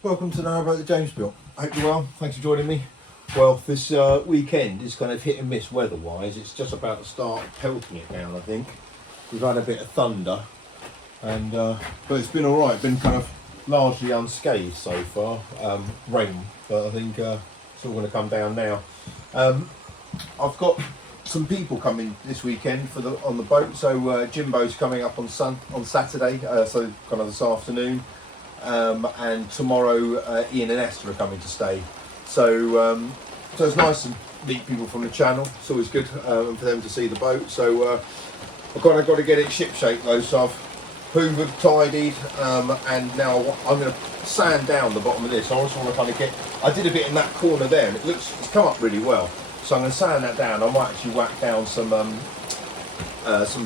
Welcome to Narrowboat, the James Bill. Hope you're well. Thanks for joining me. Well, this weekend is kind of hit and miss weather-wise. It's just about to start pelting it down, I think. We've had a bit of thunder, and but it's been all right. Been kind of largely unscathed so far. Rain, but I think it's all going to come down now. I've got some people coming this weekend on the boat. So Jimbo's coming up on Saturday, so kind of this afternoon. And tomorrow Ian and Esther are coming to stay, so it's nice to meet people from the channel. It's always good for them to see the boat. So I've got to get it ship shape though, so I've hoovered, tidied, and now I'm going to sand down the bottom of this. I also want to kind of I did a bit in that corner there and it's come up really well, so I'm going to sand that down. I might actually whack down some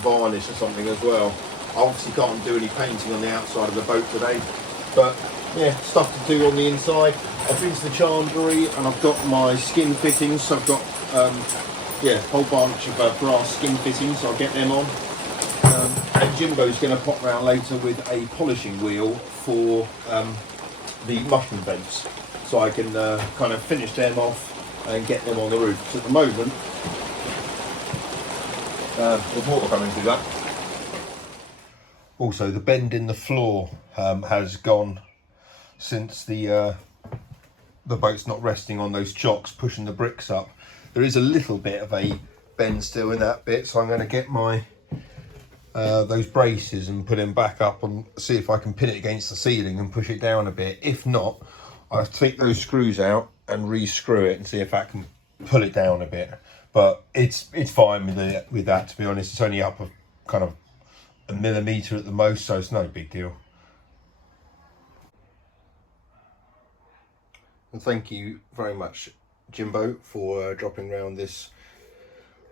varnish or something as well. I obviously can't do any painting on the outside of the boat today, but yeah, stuff to do on the inside. I've been to the chandlery and I've got my skin fittings. So I've got a whole bunch of brass skin fittings. I'll get them on. And Jimbo's going to pop round later with a polishing wheel for the mushroom vents, so I can kind of finish them off and get them on the roof. So at the moment, there's water coming through that. Also, the bend in the floor has gone since the boat's not resting on those chocks pushing the bricks up. There is a little bit of a bend still in that bit, so I'm going to get my those braces and put them back up and see if I can pin it against the ceiling and push it down a bit. If not, I'll take those screws out and re-screw it and see if I can pull it down a bit. But it's fine with that, to be honest. It's only up a kind of a millimetre at the most, so it's no big deal. And thank you very much, Jimbo, for dropping round this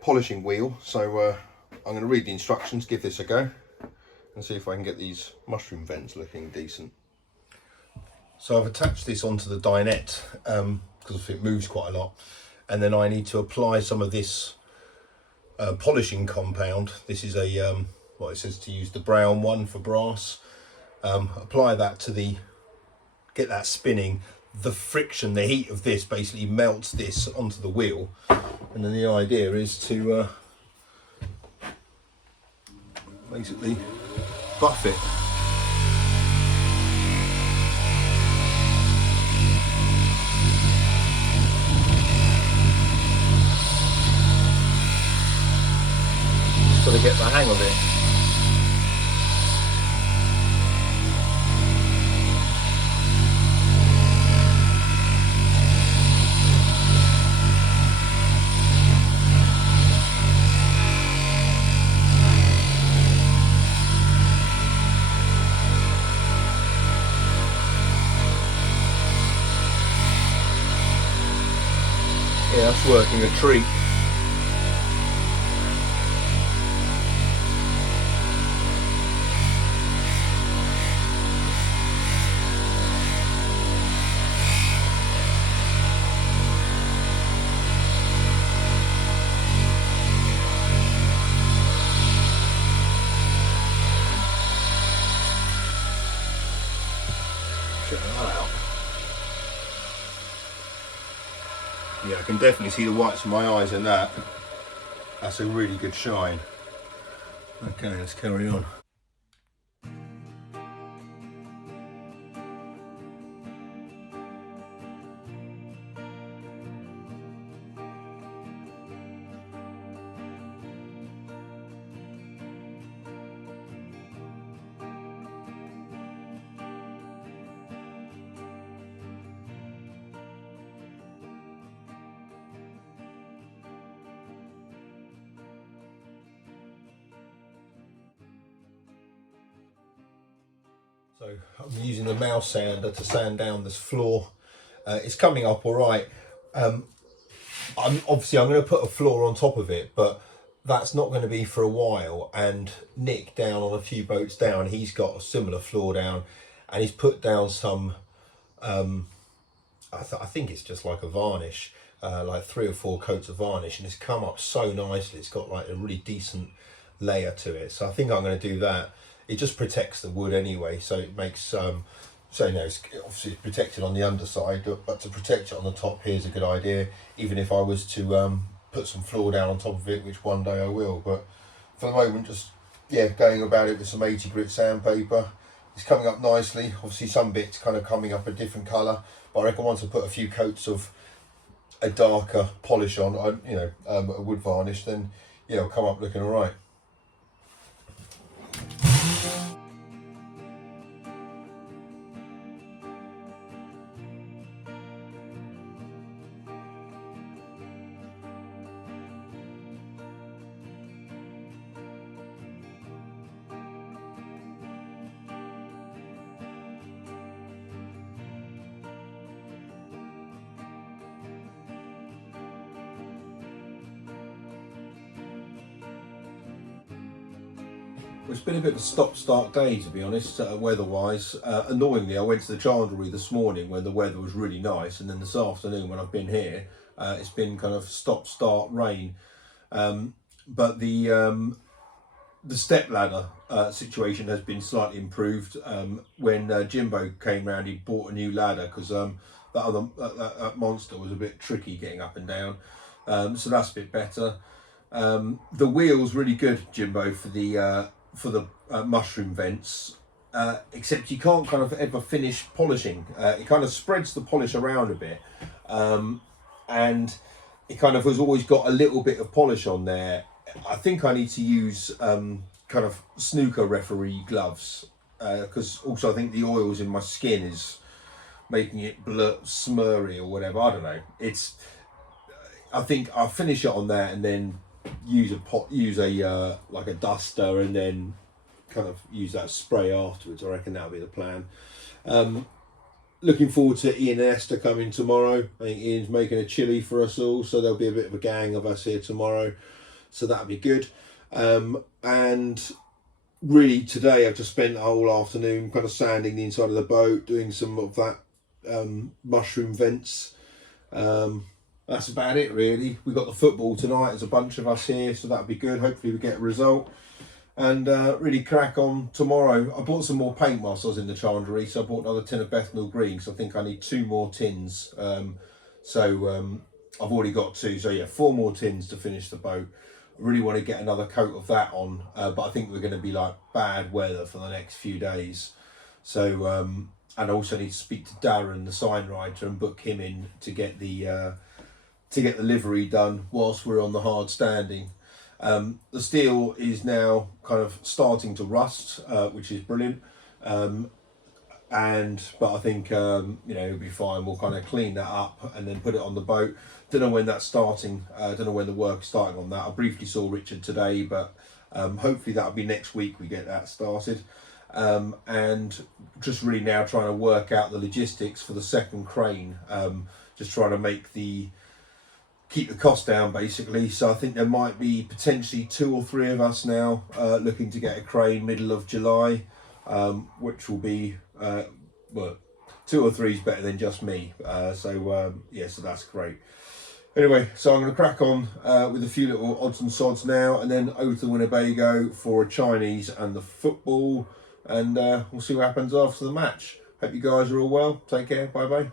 polishing wheel. So I'm going to read the instructions, give this a go, and see if I can get these mushroom vents looking decent. So I've attached this onto the dinette because it moves quite a lot, and then I need to apply some of this polishing compound. This is a well, it says to use the brown one for brass. Apply that to get that spinning. The friction, the heat of this basically melts this onto the wheel, and then the idea is to basically buff it. Just got to get the hang of it. Yeah, that's working a treat. Check that out. Yeah, I can definitely see the whites of my eyes in that. That's a really good shine. Okay, let's carry on. So I'm using the mouse sander to sand down this floor. It's coming up all right. I'm going to put a floor on top of it, but that's not going to be for a while. And Nick down on a few boats down, he's got a similar floor down, and he's put down some. I think it's just like a varnish, like 3 or 4 coats of varnish, and it's come up so nicely. It's got like a really decent layer to it. So I think I'm going to do that. It just protects the wood anyway, so it makes So it's obviously protected on the underside, but to protect it on the top here is a good idea. Even if I was to put some floor down on top of it, which one day I will. But for the moment, just going about it with some 80 grit sandpaper. It's coming up nicely. Obviously, some bits kind of coming up a different colour, but I reckon once I put a few coats of a darker polish on, a wood varnish, then it'll come up looking all right. It's been a bit of a stop-start day, to be honest, weather-wise. Annoyingly, I went to the Chandlery this morning when the weather was really nice, and then this afternoon when I've been here, it's been kind of stop-start rain. But the step ladder situation has been slightly improved. When Jimbo came round, he bought a new ladder because that monster was a bit tricky getting up and down. So that's a bit better. The wheel's really good, Jimbo, for the mushroom vents, except you can't kind of ever finish polishing. It kind of spreads the polish around a bit, and it kind of has always got a little bit of polish on there. I think I need to use kind of snooker referee gloves, because also I think the oils in my skin is making it smurry or whatever. I don't know. I think I'll finish it on that and then use a like a duster, and then kind of use that spray afterwards. I reckon that'll be the plan. Looking forward to Ian and Esther coming tomorrow. I think Ian's making a chilli for us all, so there'll be a bit of a gang of us here tomorrow, so that'll be good. And really today I've just spent the whole afternoon kind of sanding the inside of the boat, doing some of that mushroom vents. That's about it really. We've got the football tonight, there's a bunch of us here, so that'll be good. Hopefully we get a result and really crack on tomorrow. I bought some more paint whilst I was in the Chandlery, so I bought another tin of Bethnal Green, so I think I need 2 more tins. I've already got 2, so 4 more tins to finish the boat. I really want to get another coat of that on, but I think we're going to be like bad weather for the next few days. So and I also need to speak to Darren, the sign writer, and book him in to get the livery done whilst we're on the hard standing. The steel is now kind of starting to rust, which is brilliant. But I think it'll be fine. We'll kind of clean that up and then put it on the boat. Don't know when that's starting. Don't know when the work is starting on that. I briefly saw Richard today, but hopefully that'll be next week we get that started. And just really now trying to work out the logistics for the second crane. Just trying to keep the cost down basically. So I think there might be potentially 2 or 3 of us now looking to get a crane middle of July, which will be 2 or 3 is better than just me. So that's great. Anyway, so I'm going to crack on with a few little odds and sods now, and then over to Winnebago for a Chinese and the football, and we'll see what happens after the match. Hope you guys are all well. Take care. Bye bye.